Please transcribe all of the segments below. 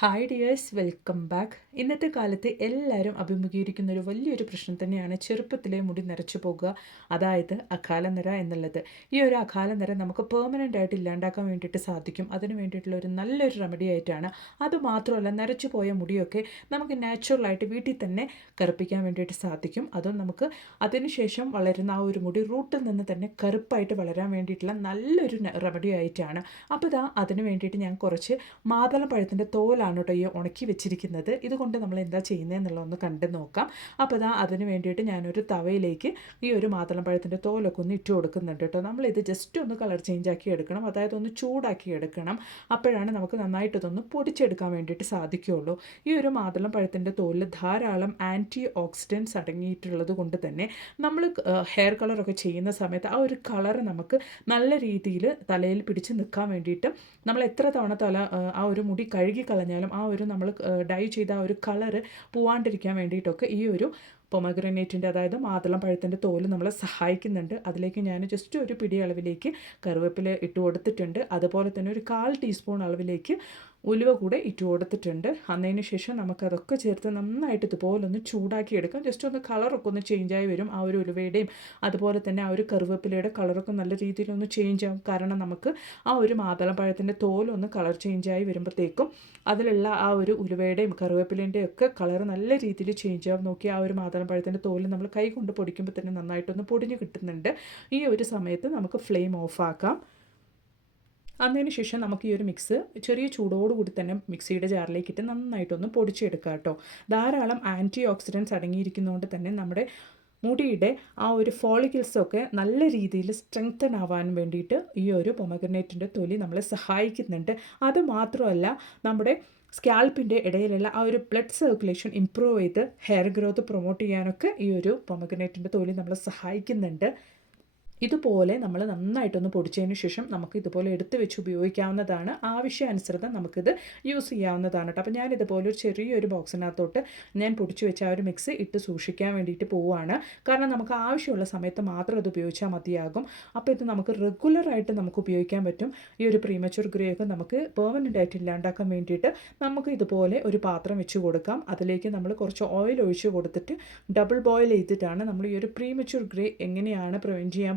Hi dears welcome back ഇന്നത്തെ കാലത്ത് എല്ലാവരും അഭിമുഖീകരിക്കുന്ന ഒരു വലിയൊരു പ്രശ്നം തന്നെയാണ് ചെറുപ്പത്തിലെ മുടി നിറച്ചു പോകുക. അതായത് അകാലനിര എന്നുള്ളത്. ഈ ഒരു അകാലനിര നമുക്ക് പെർമനന്റ് ആയിട്ട് ഇല്ലാണ്ടാക്കാൻ വേണ്ടിയിട്ട് സാധിക്കും. അതിന് വേണ്ടിയിട്ടുള്ള ഒരു നല്ലൊരു റെമഡി ആയിട്ടാണ്. അതുമാത്രമല്ല നിറച്ചു പോയ മുടിയൊക്കെ നമുക്ക് നാച്ചുറലായിട്ട് വീട്ടിൽ തന്നെ കറുപ്പിക്കാൻ വേണ്ടിയിട്ട് സാധിക്കും. അതും നമുക്ക് അതിനുശേഷം വളരുന്ന ആ ഒരു മുടി റൂട്ടിൽ നിന്ന് തന്നെ കറുപ്പായിട്ട് വളരാൻ വേണ്ടിയിട്ടുള്ള നല്ലൊരു റെമഡി ആയിട്ടാണ്. അപ്പോൾ ഇതാ അതിന് വേണ്ടിയിട്ട് ഞാൻ കുറച്ച് മാതളപ്പഴത്തിന്റെ തോലാണ് കേട്ടോ ഈ ഉണക്കി വെച്ചിരിക്കുന്നത്. ഇതുകൊണ്ട് നമ്മൾ എന്താ ചെയ്യുന്നതെന്നുള്ളതൊന്ന് കണ്ട് നോക്കാം. അപ്പോൾ ഇതാ അതിന് വേണ്ടിയിട്ട് ഞാനൊരു തവയിലേക്ക് ഈ ഒരു മാതളപ്പഴത്തിന്റെ തോലൊക്കെ ഒന്ന് ഇട്ട് കൊടുക്കുന്നുണ്ട് കേട്ടോ. നമ്മളിത് ജസ്റ്റ് ഒന്ന് കളർ ചേഞ്ച് ആക്കി എടുക്കണം. അതായത് ഒന്ന് ചൂടാക്കി എടുക്കണം. അപ്പോഴാണ് നമുക്ക് നന്നായിട്ട് ഇതൊന്ന് പൊടിച്ചെടുക്കാൻ വേണ്ടിയിട്ട് സാധിക്കുകയുള്ളൂ. ഈ ഒരു മാതളം പഴത്തിന്റെ തോലിൽ ധാരാളം ആന്റി ഓക്സിഡൻസ് അടങ്ങിയിട്ടുള്ളത് കൊണ്ട് തന്നെ നമ്മൾ ഹെയർ കളറൊക്കെ ചെയ്യുന്ന സമയത്ത് ആ ഒരു കളർ നമുക്ക് നല്ല രീതിയിൽ തലയിൽ പിടിച്ച് നിൽക്കാൻ വേണ്ടിയിട്ട് നമ്മൾ എത്ര തവണ തല ആ ഒരു മുടി കഴുകി കളഞ്ഞാലും ആ ഒരു നമ്മൾ ഡൈ ചെയ്ത ആ ഒരു കളറ് പോവാണ്ടിരിക്കാൻ വേണ്ടിയിട്ടൊക്കെ ഈ ഒരു പൊമഗ്രനേറ്റിന്റെ അതായത് മാതളം പഴത്തിന്റെ തോൽ നമ്മളെ സഹായിക്കുന്നുണ്ട്. അതിലേക്ക് ഞാൻ ജസ്റ്റ് ഒരു പിടി അളവിലേക്ക് കറിവേപ്പില ഇട്ട് കൊടുത്തിട്ടുണ്ട്. അതുപോലെ തന്നെ ഒരു കാൽ ടീസ്പൂൺ അളവിലേക്ക് ഉലുവ കൂടെ ഇട്ട് കൊടുത്തിട്ടുണ്ട്. അന്നതിന് ശേഷം നമുക്കതൊക്കെ ചേർത്ത് നന്നായിട്ട് ഇതുപോലെ ഒന്ന് ചൂടാക്കി എടുക്കാം. ജസ്റ്റ് ഒന്ന് കളറൊക്കെ ഒന്ന് ചേഞ്ചായി വരും ആ ഒരു ഉലുവയുടെയും. അതുപോലെ തന്നെ ആ ഒരു കറിവേപ്പിലയുടെ കളറൊക്കെ നല്ല രീതിയിലൊന്ന് ചേഞ്ച് ആവും. കാരണം നമുക്ക് ആ ഒരു മാതളപ്പഴത്തിന്റെ തോലൊന്ന് കളർ ചേഞ്ചായി വരുമ്പോഴത്തേക്കും അതിലുള്ള ആ ഒരു ഉലുവയുടെയും കറിവേപ്പിലേന്റെയും ഒക്കെ കളർ നല്ല രീതിയിൽ ചേഞ്ച് ആവും. നോക്കി ആ ഒരു മാതളപ്പഴത്തിന്റെ തോൽ നമ്മൾ കൈ കൊണ്ട് പൊടിക്കുമ്പോൾ തന്നെ നന്നായിട്ടൊന്ന് പൊടിഞ്ഞ് കിട്ടുന്നുണ്ട്. ഈ ഒരു സമയത്ത് നമുക്ക് ഫ്ലെയിം ഓഫാക്കാം അതിന് ശേഷം നമുക്ക് ഈ ഒരു മിക്സ് ചെറിയ ചൂടോടുകൂടി തന്നെ മിക്സിയുടെ ജാറിലേക്ക് ഇട്ട് നന്നായിട്ടൊന്ന് പൊടിച്ചെടുക്കുക കേട്ടോ. ധാരാളം ആന്റി ഓക്സിഡൻസ് അടങ്ങിയിരിക്കുന്നതുകൊണ്ട് തന്നെ നമ്മുടെ മുടിയുടെ ആ ഒരു ഫോളിക്കിൾസൊക്കെ നല്ല രീതിയിൽ സ്ട്രെങ്തൻ ആവാൻ വേണ്ടിയിട്ട് ഈ ഒരു പൊമഗ്രനേറ്റിന്റെ തൊലി നമ്മളെ സഹായിക്കുന്നുണ്ട്. അത് മാത്രമല്ല നമ്മുടെ സ്കാൽപ്പിന്റെ ഇടയിലുള്ള ആ ഒരു ബ്ലഡ് സർക്കുലേഷൻ ഇംപ്രൂവ് ചെയ്ത് ഹെയർ ഗ്രോത്ത് പ്രൊമോട്ട് ചെയ്യാനൊക്കെ ഈ ഒരു പൊമഗ്രനേറ്റിന്റെ തൊലി നമ്മളെ സഹായിക്കുന്നുണ്ട്. ഇതുപോലെ നമ്മൾ നന്നായിട്ടൊന്ന് പൊടിച്ചതിന് ശേഷം നമുക്ക് ഇതുപോലെ എടുത്ത് വെച്ച് ഉപയോഗിക്കാവുന്നതാണ്. ആവശ്യാനുസൃതം നമുക്കിത് യൂസ് ചെയ്യാവുന്നതാണ് കേട്ടോ. അപ്പോൾ ഞാൻ ഇതുപോലെ ഒരു ചെറിയൊരു ബോക്സിനകത്തോട്ട് ഞാൻ പൊടിച്ചു വെച്ച ആ ഒരു മിക്സ് ഇട്ട് സൂക്ഷിക്കാൻ വേണ്ടിയിട്ട് പോവുകയാണ് കാരണം നമുക്ക് ആവശ്യമുള്ള സമയത്ത് മാത്രം ഇത് ഉപയോഗിച്ചാൽ മതിയാകും. അപ്പോൾ ഇത് നമുക്ക് റെഗുലറായിട്ട് നമുക്ക് ഉപയോഗിക്കാൻ പറ്റും. ഈ ഒരു പ്രീമച്ചുർ ഗ്രേ ഒക്കെ നമുക്ക് പെർമനന്റ് ആയിട്ട് ഇല്ലാണ്ടാക്കാൻ വേണ്ടിയിട്ട് നമുക്ക് ഇതുപോലെ ഒരു പാത്രം വെച്ച് കൊടുക്കാം. അതിലേക്ക് നമ്മൾ കുറച്ച് ഓയിൽ ഒഴിച്ച് കൊടുത്തിട്ട് ഡബിൾ ബോയിൽ ചെയ്തിട്ടാണ് നമ്മൾ ഈ ഒരു പ്രീമച്ചുർ ഗ്രേ എങ്ങനെയാണ് പ്രിവെന്റ് ചെയ്യാൻ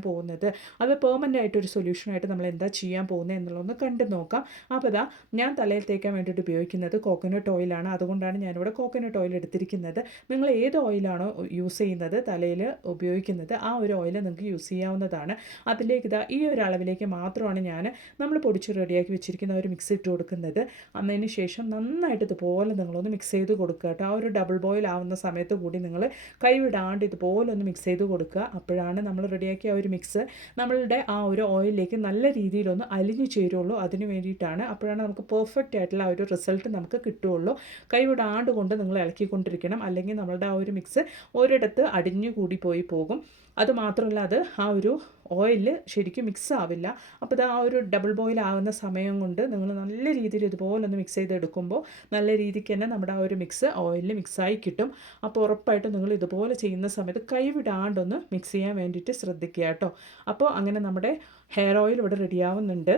അത് പെർമനന്റ് ആയിട്ട് ഒരു സൊല്യൂഷനായിട്ട് നമ്മൾ എന്താ ചെയ്യാൻ പോകുന്നത് എന്നുള്ളതൊന്ന് കണ്ടു നോക്കാം. അപ്പോൾ ഇതാ ഞാൻ തലയിൽ തേക്കാൻ വേണ്ടിയിട്ട് ഉപയോഗിക്കുന്നത് കോക്കനട്ട് ഓയിലാണ് അതുകൊണ്ടാണ് ഞാനിവിടെ കോക്കനട്ട് ഓയിൽ എടുത്തിരിക്കുന്നത്. നിങ്ങൾ ഏത് ഓയിലാണോ യൂസ് ചെയ്യുന്നത് തലയിൽ ഉപയോഗിക്കുന്നത് ആ ഒരു ഓയിൽ നിങ്ങൾക്ക് യൂസ് ചെയ്യാവുന്നതാണ്. അതിലേക്ക് ഇതാ ഈ ഒരു അളവിലേക്ക് മാത്രമാണ് ഞാൻ നമ്മൾ പൊടിച്ച് റെഡിയാക്കി വെച്ചിരിക്കുന്ന ഒരു മിക്സ് ഇട്ട് കൊടുക്കുന്നത്. അതിന് ശേഷം നന്നായിട്ട് ഇതുപോലെ നിങ്ങളൊന്ന് മിക്സ് ചെയ്ത് കൊടുക്കുക കേട്ടോ. ആ ഒരു ഡബിൾ ബോയിൽ ആവുന്ന സമയത്ത് കൂടി നിങ്ങൾ കൈവിടാണ്ട് ഇതുപോലെ ഒന്ന് മിക്സ് ചെയ്ത് കൊടുക്കുക. അപ്പോഴാണ് നമ്മൾ റെഡിയാക്കി ആ ഒരു മിക്സ് നമ്മളുടെ ആ ഒരു ഓയിലിലേക്ക് നല്ല രീതിയിലൊന്ന് അലിഞ്ഞു ചേരുള്ളൂ. അതിന് വേണ്ടിയിട്ടാണ് അപ്പോഴാണ് നമുക്ക് പെർഫെക്റ്റ് ആയിട്ടുള്ള ആ ഒരു റിസൾട്ട് നമുക്ക് കിട്ടുകയുള്ളൂ കൈവിടാണ്ട് കൊണ്ട് നിങ്ങൾ ഇളക്കിക്കൊണ്ടിരിക്കണം. അല്ലെങ്കിൽ നമ്മളുടെ ആ ഒരു മിക്സ് ഒരിടത്ത് അടിഞ്ഞു കൂടി പോയി പോകും. അതുമാത്രമല്ല അത് ആ ഒരു ഓയിൽ ശരിക്കും മിക്സ് ആവില്ല. അപ്പോൾ ഇത് ആ ഒരു ഡബിൾ ബോയിൽ ആവുന്ന സമയം കൊണ്ട് നിങ്ങൾ നല്ല രീതിയിൽ ഇതുപോലെ ഒന്ന് മിക്സ് ചെയ്തെടുക്കുമ്പോൾ നല്ല രീതിക്ക് തന്നെ നമ്മുടെ ആ ഒരു മിക്സ് ഓയിലിൽ മിക്സായി കിട്ടും. അപ്പോൾ ഉറപ്പായിട്ടും നിങ്ങൾ ഇതുപോലെ ചെയ്യുന്ന സമയത്ത് കൈവിടാണ്ടൊന്ന് മിക്സ് ചെയ്യാൻ വേണ്ടിയിട്ട് ശ്രദ്ധിക്കുക കേട്ടോ. അപ്പോൾ അങ്ങനെ നമ്മുടെ ഹെയർ ഓയിൽ ഇവിടെ റെഡിയാവുന്നുണ്ട്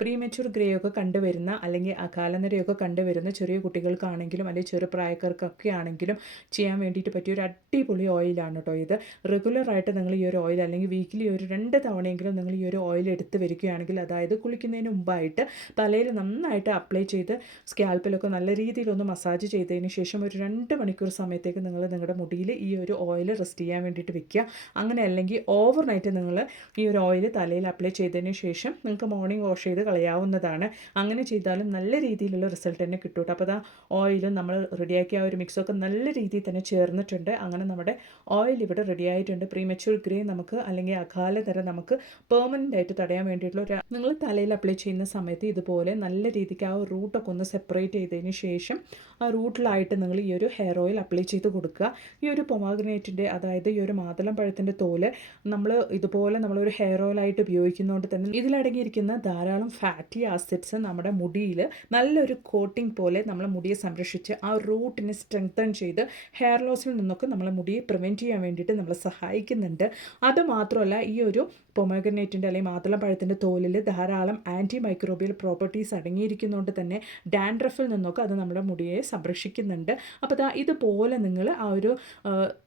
പ്രീമെച്യൂർ ഗ്രേ ഒക്കെ കണ്ടുവരുന്ന അല്ലെങ്കിൽ അകാലനരയൊക്കെ കണ്ടുവരുന്ന ചെറിയ കുട്ടികൾക്കാണെങ്കിലും അല്ലെങ്കിൽ ചെറുപ്രായക്കാർക്കൊക്കെ ആണെങ്കിലും ചെയ്യാൻ വേണ്ടിയിട്ട് പറ്റിയ ഒരു അടിപൊളി ഓയിലാണ് കേട്ടോ ഇത്. റെഗുലറായിട്ട് നിങ്ങൾ ഈ ഒരു ഓയിൽ അല്ലെങ്കിൽ വീക്കിലി ഒരു രണ്ട് തവണയെങ്കിലും നിങ്ങൾ ഈ ഒരു ഓയിൽ എടുത്ത് വരികയാണെങ്കിൽ അതായത് കുളിക്കുന്നതിന് മുമ്പായിട്ട് തലയിൽ നന്നായിട്ട് അപ്ലൈ ചെയ്ത് സ്കാൽപ്പിലൊക്കെ നല്ല രീതിയിലൊന്ന് മസാജ് ചെയ്തതിന് ശേഷം ഒരു രണ്ട് മണിക്കൂർ സമയത്തേക്ക് നിങ്ങൾ നിങ്ങളുടെ മുടിയിൽ ഈ ഒരു ഓയിൽ റെസ്റ്റ് ചെയ്യാൻ വേണ്ടിയിട്ട് വെക്കുക. അങ്ങനെ അല്ലെങ്കിൽ ഓവർനൈറ്റ് നിങ്ങൾ ഈ ഒരു ഓയിൽ തലയിൽ അപ്ലൈ ചെയ്തതിന് ശേഷം നിങ്ങൾക്ക് മോർണിംഗ് വാഷ് ചെയ്ത് കളയാവുന്നതാണ്. അങ്ങനെ ചെയ്താലും നല്ല രീതിയിലുള്ള റിസൾട്ട് തന്നെ കിട്ടും അപ്പോൾ അതാ ഓയിലും നമ്മൾ റെഡിയാക്കിയ ആ ഒരു മിക്സൊക്കെ നല്ല രീതിയിൽ തന്നെ ചേർന്നിട്ടുണ്ട്. അങ്ങനെ നമ്മുടെ ഓയിൽ ഇവിടെ റെഡി ആയിട്ടുണ്ട്. പ്രീമച്യൂർ ഗ്രേ നമുക്ക് അല്ലെങ്കിൽ അകാല തരം നമുക്ക് പെർമനന്റ് ആയിട്ട് തടയാൻ വേണ്ടിയിട്ടുള്ള ഒരു നിങ്ങൾ തലയിൽ അപ്ലൈ ചെയ്യുന്ന സമയത്ത് ഇതുപോലെ നല്ല രീതിക്ക് ആ റൂട്ടൊക്കെ ഒന്ന് സെപ്പറേറ്റ് ചെയ്തതിന് ശേഷം ആ റൂട്ടിലായിട്ട് നിങ്ങൾ ഈ ഒരു ഹെയർ ഓയിൽ അപ്ലൈ ചെയ്ത് കൊടുക്കുക. ഈ ഒരു പൊമാഗ്രനേറ്റിന്റെ അതായത് ഈ ഒരു മാതളം പഴത്തിന്റെ തോൽ നമ്മൾ ഇതുപോലെ നമ്മളൊരു ഹെയർ ഓയിലായിട്ട് ഉപയോഗിക്കുന്നതുകൊണ്ട് തന്നെ ഇതിലടങ്ങിയിരിക്കുന്ന ധാരാളം ഫാറ്റി ആസിഡ്സ് നമ്മുടെ മുടിയിൽ നല്ലൊരു കോട്ടിംഗ് പോലെ നമ്മളെ മുടിയെ സംരക്ഷിച്ച് ആ റൂട്ടിനെ സ്ട്രെങ്തൻ ചെയ്ത് ഹെയർ ലോസിൽ നിന്നൊക്കെ നമ്മളെ മുടിയെ പ്രിവെന്റ് ചെയ്യാൻ വേണ്ടിയിട്ട് നമ്മളെ സഹായിക്കുന്നുണ്ട്. അതുമാത്രമല്ല ഈ ഒരു പൊമഗ്രനേറ്റിന്റെ അല്ലെങ്കിൽ മാതളം മാതളപ്പഴത്തിന്റെ തോലിൽ ധാരാളം ആന്റി മൈക്രോബിയൽ പ്രോപ്പർട്ടീസ് അടങ്ങിയിരിക്കുന്നതുകൊണ്ട് തന്നെ ഡാൻഡ്രഫിൽ നിന്നൊക്കെ അത് നമ്മുടെ മുടിയെ സംരക്ഷിക്കുന്നുണ്ട്. അപ്പോൾ ദാ ഇതുപോലെ നിങ്ങൾ ആ ഒരു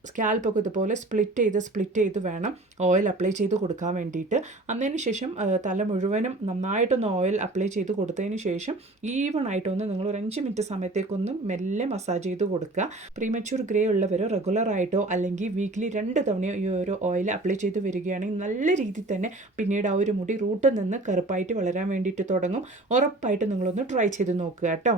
സ്കാൽപ്പൊക്കെ ഇതുപോലെ സ്പ്ലിറ്റ് ചെയ്ത് സ്പ്ലിറ്റ് ചെയ്ത് വേണം ഓയിൽ അപ്ലൈ ചെയ്ത് കൊടുക്കാൻ വേണ്ടിയിട്ട്. അന്നതിന് ശേഷം തല മുഴുവനും നന്നായിട്ടൊന്ന് ഓയിൽ അപ്ലൈ ചെയ്ത് കൊടുത്തതിന് ശേഷം ഈവൺ ആയിട്ടൊന്ന് നിങ്ങൾ ഒരു അഞ്ച് മിനിറ്റ് സമയത്തേക്കൊന്ന് മെല്ലെ മസാജ് ചെയ്ത് കൊടുക്കുക. പ്രീമച്യൂർ ഗ്രേ ഉള്ളവർ റെഗുലർ ആയിട്ടോ അല്ലെങ്കിൽ വീക്ക്ലി രണ്ട് തവണയോ ഈ ഒരു ഓയിൽ അപ്ലൈ ചെയ്ത് വരികയാണെങ്കിൽ നല്ല രീതിയിൽ തന്നെ പിന്നീട് ആ ഒരു മുടി റൂട്ടിൽ നിന്ന് കറുപ്പായിട്ട് വളരാൻ വേണ്ടിയിട്ട് തുടങ്ങും. ഉറപ്പായിട്ട് നിങ്ങളൊന്ന് ട്രൈ ചെയ്ത് നോക്കുക കേട്ടോ.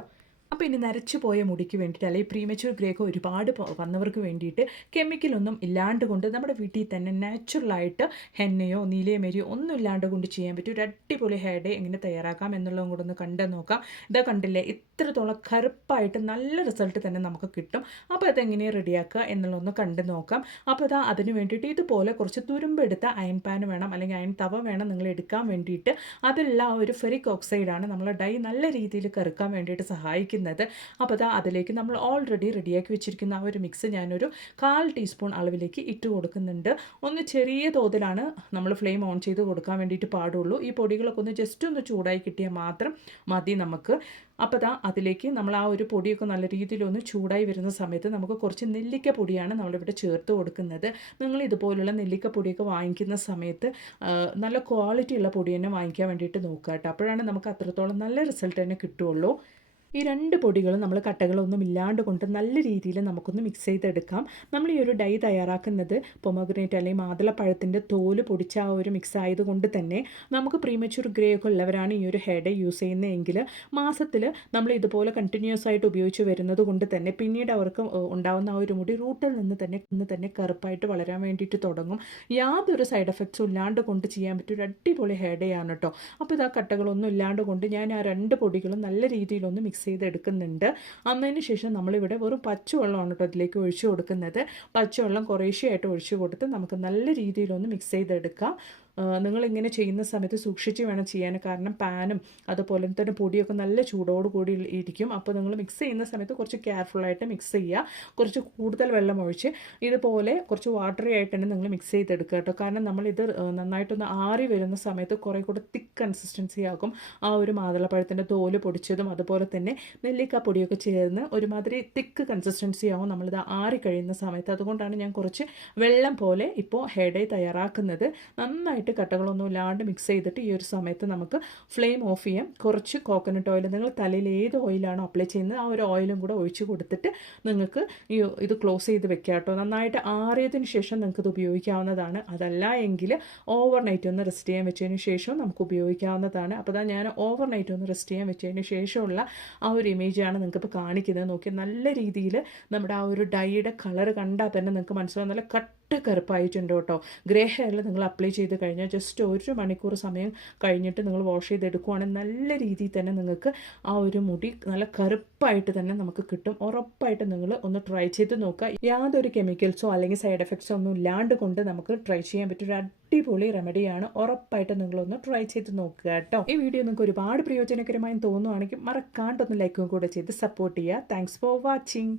അപ്പോൾ ഇനി നരച്ചു പോയ മുടിക്ക് വേണ്ടിയിട്ട് അല്ലെങ്കിൽ പ്രീമച്യൂർ ഗ്രേക്ക് ഒരുപാട് വന്നവർക്ക് വേണ്ടിയിട്ട് കെമിക്കലൊന്നും ഇല്ലാണ്ട് കൊണ്ട് നമ്മുടെ വീട്ടിൽ തന്നെ നാച്ചുറലായിട്ട് ഹെന്നയോ നീലയമരിയോ ഒന്നും ഇല്ലാണ്ട് കൊണ്ട് ചെയ്യാൻ പറ്റും ഒരു അടിപൊളി ഹെയർ ഡേ എങ്ങനെ തയ്യാറാക്കാം എന്നുള്ളതും കൂടെ ഒന്ന് കണ്ടു നോക്കാം ഇതാ കണ്ടില്ലേ ഇത്രത്തോളം കറുപ്പായിട്ട് നല്ല റിസൾട്ട് തന്നെ നമുക്ക് കിട്ടും. അപ്പോൾ അതെങ്ങനെയാണ് റെഡിയാക്കുക എന്നുള്ളതൊന്ന് കണ്ടു നോക്കാം. അപ്പോൾ ഇതാ അതിന് വേണ്ടിയിട്ട് ഇതുപോലെ കുറച്ച് തുരുമ്പെടുത്ത അയൺ പാൻ വേണം അല്ലെങ്കിൽ അയൺ തവ വേണം നിങ്ങൾ എടുക്കാൻ വേണ്ടിയിട്ട്. അതിലുള്ള ഒരു ഫെറിക് ഓക്സൈഡാണ് നമ്മൾ ഡൈ നല്ല രീതിയിൽ കറുക്കാൻ വേണ്ടിയിട്ട് സഹായിക്കുന്നത്. അപ്പോൾ അതാ അതിലേക്ക് നമ്മൾ ഓൾറെഡി റെഡിയാക്കി വെച്ചിരിക്കുന്ന ആ ഒരു മിക്സ് ഞാനൊരു കാൽ ടീസ്പൂൺ അളവിലേക്ക് ഇട്ട് കൊടുക്കുന്നുണ്ട്. ഒന്ന് ചെറിയ തോതിലാണ് നമ്മൾ ഫ്ലെയിം ഓൺ ചെയ്ത് കൊടുക്കാൻ വേണ്ടിയിട്ട് പാടുള്ളൂ. ഈ പൊടികളൊക്കെ ഒന്ന് ജസ്റ്റ് ഒന്ന് ചൂടായി കിട്ടിയാൽ മാത്രം മതി നമുക്ക്. അപ്പോൾ ദാ അതിലേക്ക് നമ്മൾ ആ ഒരു പൊടിയൊക്കെ നല്ല രീതിയിലൊന്ന് ചൂടായി വരുന്ന സമയത്ത് നമുക്ക് കുറച്ച് നെല്ലിക്ക പൊടിയാണ് നമ്മളിവിടെ ചേർത്ത് കൊടുക്കുന്നത്. നിങ്ങൾ ഇതുപോലുള്ള നെല്ലിക്ക പൊടിയൊക്കെ വാങ്ങിക്കുന്ന സമയത്ത് നല്ല ക്വാളിറ്റി ഉള്ള പൊടി തന്നെ വാങ്ങിക്കാൻ വേണ്ടിയിട്ട് നോക്കുക കേട്ടോ. അപ്പോഴാണ് നമുക്ക് അത്രത്തോളം നല്ല റിസൾട്ട് തന്നെ കിട്ടുള്ളൂ ഈ രണ്ട് പൊടികളും നമ്മൾ കട്ടകളൊന്നും ഇല്ലാണ്ട് കൊണ്ട് നല്ല രീതിയിൽ നമുക്കൊന്ന് മിക്സ് ചെയ്തെടുക്കാം. നമ്മൾ ഈ ഒരു ഡൈ തയ്യാറാക്കുന്നത് പൊമഗ്രനേറ്റ് അല്ലെങ്കിൽ മാതളപ്പഴത്തിന്റെ തോൽ പൊടിച്ച ആ ഒരു മിക്സ് ആയതുകൊണ്ട് തന്നെ നമുക്ക് പ്രീമച്യൂർ ഗ്രേ ഒക്കെ ഉള്ളവരാണ് ഈ ഒരു ഹെയർ ഡൈ യൂസ് ചെയ്യുന്നതെങ്കിൽ മാസത്തിൽ നമ്മൾ ഇതുപോലെ കണ്ടിന്യൂസ് ആയിട്ട് ഉപയോഗിച്ച് വരുന്നത് കൊണ്ട് തന്നെ പിന്നീട് അവർക്ക് ഉണ്ടാകുന്ന ആ ഒരു മുടി റൂട്ടിൽ നിന്ന് തന്നെ നിന്ന് തന്നെ കറുപ്പായിട്ട് വളരാൻ വേണ്ടിയിട്ട് തുടങ്ങും. യാതൊരു സൈഡ് എഫക്ട്സും ഇല്ലാണ്ട് കൊണ്ട് ചെയ്യാൻ പറ്റിയ ഒരു അടിപൊളി ഹെയർ ഡേ ആണ് കേട്ടോ അപ്പോൾ ഇതാ കട്ടകളൊന്നും ഇല്ലാണ്ട് കൊണ്ട് ഞാൻ ആ രണ്ട് പൊടികളും നല്ല രീതിയിലൊന്ന് മിക്സ് ചെയ്തെടുക്കുന്നുണ്ട്. അന്നതിന് ശേഷം നമ്മളിവിടെ വെറും പച്ചവെള്ളമാണ് കേട്ടോ അതിലേക്ക് ഒഴിച്ചു കൊടുക്കുന്നത്. പച്ചവെള്ളം കുറേശ്ശെയായിട്ട് ഒഴിച്ചു കൊടുത്ത് നമുക്ക് നല്ല രീതിയിലൊന്ന് മിക്സ് ചെയ്തെടുക്കാം. നിങ്ങളിങ്ങനെ ചെയ്യുന്ന സമയത്ത് സൂക്ഷിച്ച് വേണം ചെയ്യാൻ. കാരണം പാനും അതുപോലെ തന്നെ പൊടിയൊക്കെ നല്ല ചൂടോട് കൂടി ഇരിക്കും. അപ്പോൾ നിങ്ങൾ മിക്സ് ചെയ്യുന്ന സമയത്ത് കുറച്ച് കെയർഫുള്ളായിട്ട് മിക്സ് ചെയ്യുക. കുറച്ച് കൂടുതൽ വെള്ളം ഒഴിച്ച് ഇതുപോലെ കുറച്ച് വാട്ടറി ആയിട്ട് തന്നെ നിങ്ങൾ മിക്സ് ചെയ്തെടുക്കുക കേട്ടോ. കാരണം നമ്മളിത് നന്നായിട്ടൊന്ന് ആറി വരുന്ന സമയത്ത് കുറേ കൂടെ തിക്ക് കൺസിസ്റ്റൻസി ആകും. ആ ഒരു മാതളപ്പഴത്തിന്റെ തോൽ പൊടിച്ചതും അതുപോലെ തന്നെ നെല്ലിക്ക പൊടിയൊക്കെ ചേർന്ന് ഒരുമാതിരി തിക്ക് കൺസിസ്റ്റൻസി ആവും നമ്മളിത് ആറി കഴിയുന്ന സമയത്ത്. അതുകൊണ്ടാണ് ഞാൻ കുറച്ച് വെള്ളം പോലെ ഇപ്പോൾ ഹെഡ് തയ്യാറാക്കുന്നത്. നന്നായിട്ട് കട്ടകളൊന്നും ഇല്ലാണ്ട് മിക്സ് ചെയ്തിട്ട് ഈ ഒരു സമയത്ത് നമുക്ക് ഫ്ലെയിം ഓഫ് ചെയ്യാം. കുറച്ച് കോക്കനട്ട് ഓയിൽ നിങ്ങൾ തലയിൽ ഏത് ഓയിലാണോ അപ്ലൈ ചെയ്യുന്നത് ആ ഒരു ഓയിലും കൂടെ ഒഴിച്ച് കൊടുത്തിട്ട് നിങ്ങൾക്ക് ഈ ഇത് ക്ലോസ് ചെയ്ത് വെക്കാം കേട്ടോ. നന്നായിട്ട് ആറിയതിന് ശേഷം നിങ്ങൾക്ക് ഇത് ഉപയോഗിക്കാവുന്നതാണ്. അതല്ല എങ്കിൽ ഓവർ നൈറ്റ് ഒന്ന് റെസ്റ്റ് ചെയ്യാൻ വെച്ചതിന് ശേഷവും നമുക്ക് ഉപയോഗിക്കാവുന്നതാണ്. അപ്പോൾ അതാ ഞാൻ ഓവർ നൈറ്റ് ഒന്ന് റെസ്റ്റ് ചെയ്യാൻ വെച്ചതിന് ശേഷമുള്ള ആ ഒരു ഇമേജാണ് നിങ്ങൾക്കിപ്പോൾ കാണിക്കുന്നത്. നോക്കി നല്ല രീതിയിൽ നമ്മുടെ ആ ഒരു ഡൈയുടെ കളർ കണ്ടാൽ തന്നെ നിങ്ങൾക്ക് മനസ്സിലാവും. നല്ല കട്ട കറുപ്പായിട്ടുണ്ട് കേട്ടോ. ഗ്രേ ഹെയറിൽ നിങ്ങൾ അപ്ലൈ ചെയ്ത് ജസ്റ്റ് ഒരു മണിക്കൂർ സമയം കഴിഞ്ഞിട്ട് നിങ്ങൾ വാഷ് ചെയ്തെടുക്കുവാണെങ്കിൽ നല്ല രീതിയിൽ തന്നെ നിങ്ങൾക്ക് ആ ഒരു മുടി നല്ല കറുപ്പായിട്ട് തന്നെ നമുക്ക് കിട്ടും. ഉറപ്പായിട്ട് നിങ്ങൾ ഒന്ന് ട്രൈ ചെയ്ത് നോക്കുക. യാതൊരു കെമിക്കൽസോ അല്ലെങ്കിൽ സൈഡ് എഫക്ട്സോ ഒന്നും ഇല്ലാണ്ട് കൊണ്ട് നമുക്ക് ട്രൈ ചെയ്യാൻ പറ്റും അടിപൊളി റെമഡിയാണ് ഉറപ്പായിട്ട് നിങ്ങളൊന്ന് ട്രൈ ചെയ്ത് നോക്കുക കേട്ടോ. ഈ വീഡിയോ നിങ്ങൾക്ക് ഒരുപാട് പ്രയോജനകരമായി തോന്നുവാണെങ്കിൽ മറക്കാണ്ടൊന്ന് ലൈക്കും കൂടെ ചെയ്ത് സപ്പോർട്ട് ചെയ്യുക. Thanks for watching